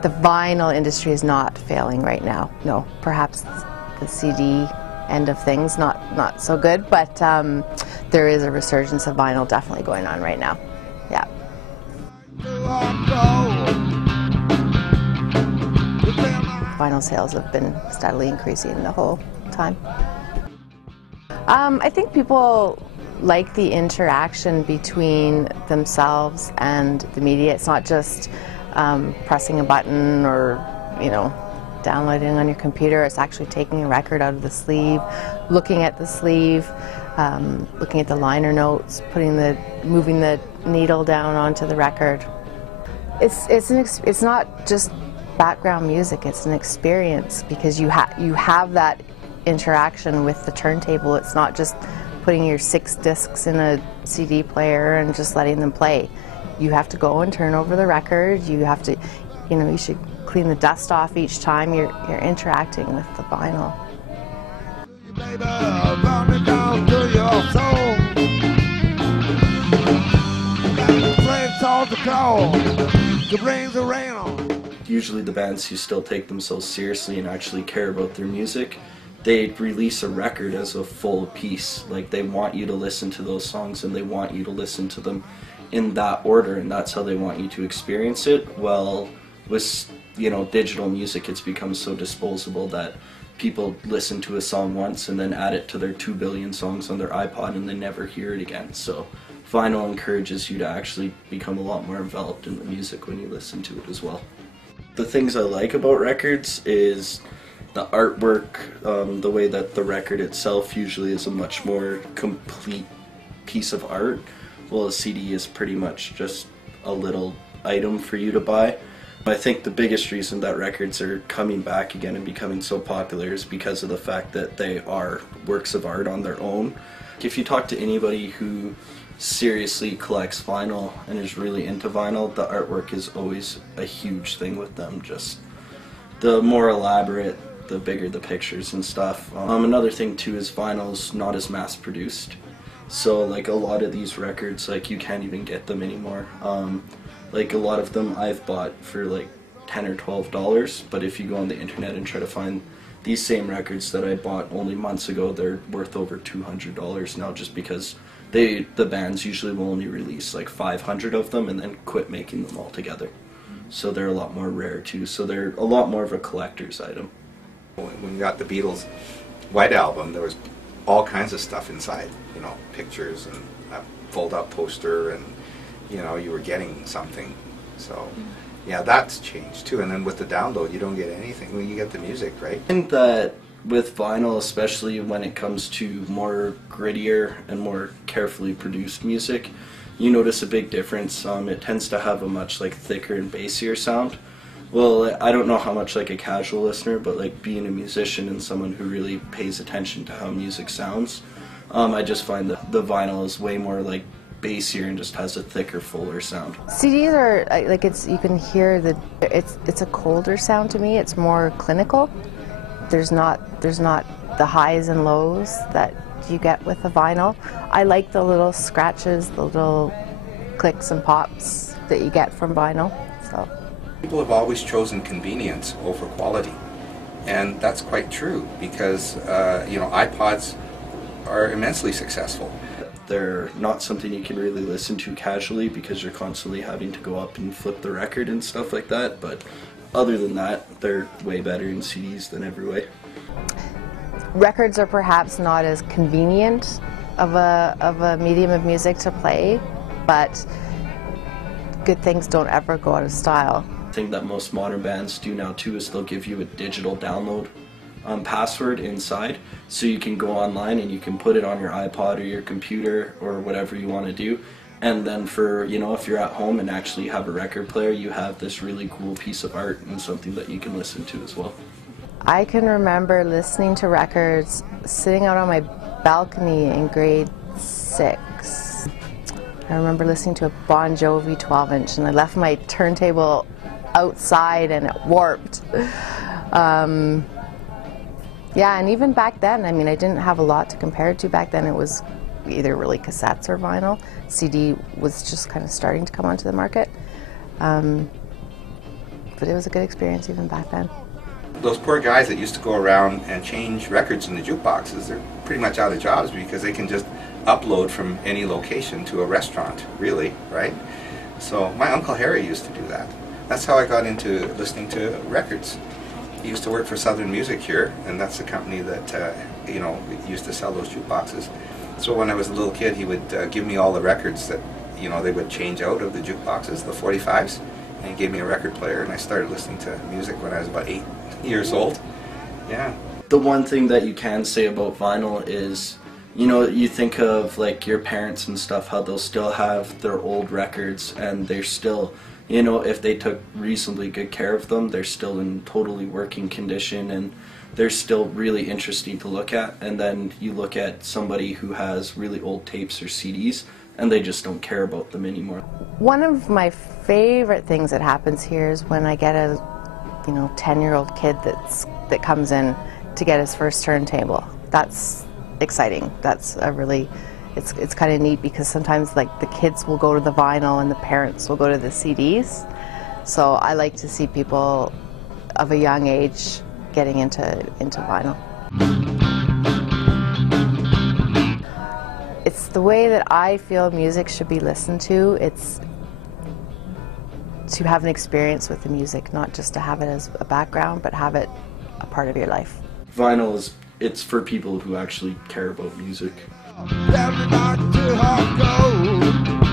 The vinyl industry is not failing right now. No, perhaps the CD end of things not so good, but there is a resurgence of vinyl definitely going on right now. Yeah. Vinyl sales have been steadily increasing the whole time. I think people like the interaction between themselves and the media. It's not just pressing a button or, you know, downloading on your computer. It's actually taking a record out of the sleeve, looking at the sleeve, looking at the liner notes, moving the needle down onto the record. It's not just background music. It's an experience because you have that interaction with the turntable. It's not just putting your 6 discs in a CD player and just letting them play. You have to go and turn over the record. You have to, you know, you should clean the dust off each time you're interacting with the vinyl. Usually the bands who still take themselves seriously and actually care about their music, they release a record as a full piece. Like, they want you to listen to those songs and they want you to listen to them in that order, and that's how they want you to experience it. Well, with, you know, digital music, it's become so disposable that people listen to a song once and then add it to their 2 billion songs on their iPod and they never hear it again. So vinyl encourages you to actually become a lot more enveloped in the music when you listen to it as well. The things I like about records is the artwork, the way that the record itself usually is a much more complete piece of art. Well, a CD is pretty much just a little item for you to buy. I think the biggest reason that records are coming back again and becoming so popular is because of the fact that they are works of art on their own. If you talk to anybody who seriously collects vinyl and is really into vinyl, the artwork is always a huge thing with them. Just the more elaborate, the bigger the pictures and stuff. Another thing too is vinyl's not as mass produced. So like a lot of these records, like, you can't even get them anymore. Like a lot of them I've bought for like $10 or $12, but if you go on the internet and try to find these same records that I bought only months ago, they're worth over $200 now, just because the bands usually will only release like 500 of them and then quit making them altogether. So they're a lot more rare too, so they're a lot more of a collector's item. When we got the Beatles' White Album, there was all kinds of stuff inside, you know, pictures and a fold-up poster, and, you know, you were getting something. So, yeah, that's changed too. And then with the download, you don't get anything. Well, you get the music, right? I think that with vinyl, especially when it comes to more grittier and more carefully produced music, you notice a big difference. It tends to have a much like thicker and bassier sound. Well, I don't know how much like a casual listener, but like being a musician and someone who really pays attention to how music sounds, I just find that the vinyl is way more like bassier and just has a thicker, fuller sound. CDs are like, you can hear it's a colder sound to me. It's more clinical. There's not the highs and lows that you get with a vinyl. I like the little scratches, the little clicks and pops that you get from vinyl. So people have always chosen convenience over quality, and that's quite true because you know, iPods are immensely successful. They're not something you can really listen to casually because you're constantly having to go up and flip the record and stuff like that, but other than that, they're way better in CDs than every way. Records are perhaps not as convenient of a medium of music to play, but good things don't ever go out of style. The thing that most modern bands do now too is they'll give you a digital download password inside, so you can go online and you can put it on your iPod or your computer or whatever you want to do, and then for, you know, if you're at home and actually have a record player, you have this really cool piece of art and something that you can listen to as well. I can remember listening to records sitting out on my balcony in grade 6. I remember listening to a Bon Jovi 12-inch, and I left my turntable outside and it warped. Yeah, and even back then, I mean, I didn't have a lot to compare it to. Back then it was either really cassettes or vinyl. CD was just kind of starting to come onto the market. but it was a good experience even back then. Those poor guys that used to go around and change records in the jukeboxes, they're pretty much out of jobs because they can just upload from any location to a restaurant, really, right? So my Uncle Harry used to do that. That's how I got into listening to records. He used to work for Southern Music here, and that's the company that used to sell those jukeboxes. So when I was a little kid, he would give me all the records that they would change out of the jukeboxes, the 45s, and he gave me a record player, and I started listening to music when I was about 8 years old. Yeah. The one thing that you can say about vinyl is, you think of like your parents and stuff, how they'll still have their old records, and they're still, if they took reasonably good care of them, they're still in totally working condition, and they're still really interesting to look at. And then you look at somebody who has really old tapes or CDs, and they just don't care about them anymore. One of my favorite things that happens here is when I get a 10-year-old kid that comes in to get his first turntable. That's exciting. That's it's kind of neat, because sometimes like the kids will go to the vinyl and the parents will go to the CDs. So I like to see people of a young age getting into vinyl. It's the way that I feel music should be listened to. It's to have an experience with the music, not just to have it as a background, but have it a part of your life. Vinyl it's for people who actually care about music. Everybody to hardcore.